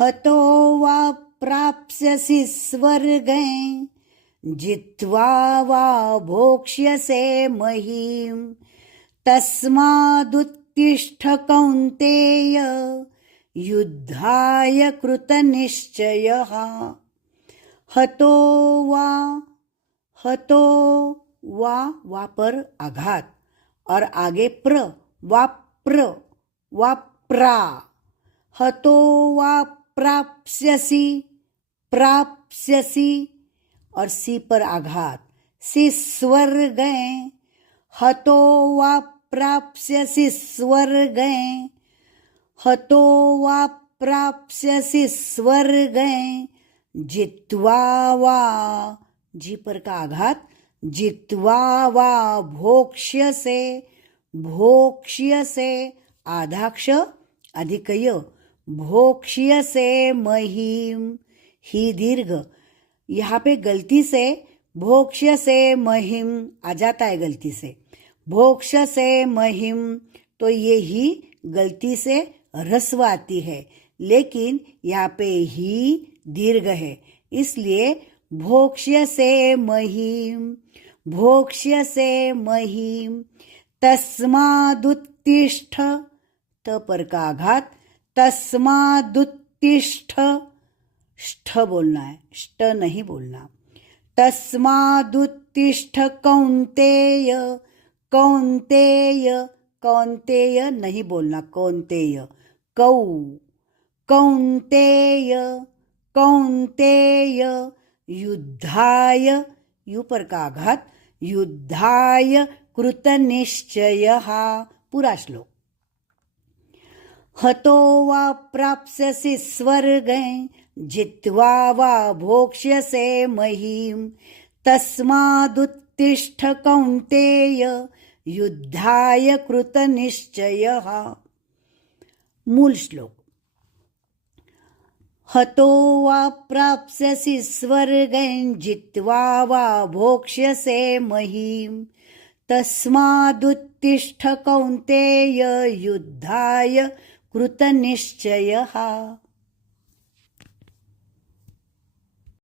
हतो वा प्राप्स्यसि स्वर्गं जित्वा वा भोक्ष्यसे महीम् तस्मादुत्तिष्ठ कौन्तेय युद्धाय कृतनिश्चयः। हतो वा पर आघात और आगे वा प्रा। हतो वा प्राप्स्यसि और सी पर आघात सी स्वर्गं। हतो वा प्राप्स्यसि स्वर्गं। हतो वा प्राप्स्यसि स्वर्गं जित्वा वा जी पर का आघात जित्वा वा भोक्ष्यसे आधाक्ष अधिकय भोक्ष्यसे महीम ही दीर्घ। यहाँ पे गलती से भोक्ष्यसे महिम आ जाता है, गलती से भोक्ष्यसे महिम, तो ये ही गलती से ह्रस्व आती है, लेकिन यहाँ पे ही दीर्घ है, इसलिए भोक्ष्यसे महिम तस्मादुत्तिष्ठ त पर का आघात तस्मादुत्तिष्ठ ष्ठ बोलना है, ष्ट नहीं बोलना। तस्मादुत्तिष्ठ कौन्तेय नहीं बोलना, कौन्तेय युद्धाय यू पर का आघात युद्धाय कृतनिश्चयः। पूरा श्लोक। हतो वा प्राप्स्यसि स्वर्गं जित्वा वा भोक्ष्यसे महीम् तस्मादुत्तिष्ठ कौन्तेय युद्धाय कृतनिश्चयः। मूल श्लोक। हतो वा प्राप्स्यसि स्वर्गं जित्वा वा भोक्ष्यसे महीम् तस्मादुत्तिष्ठ कौन्तेय युद्धाय कृतनिश्चयः।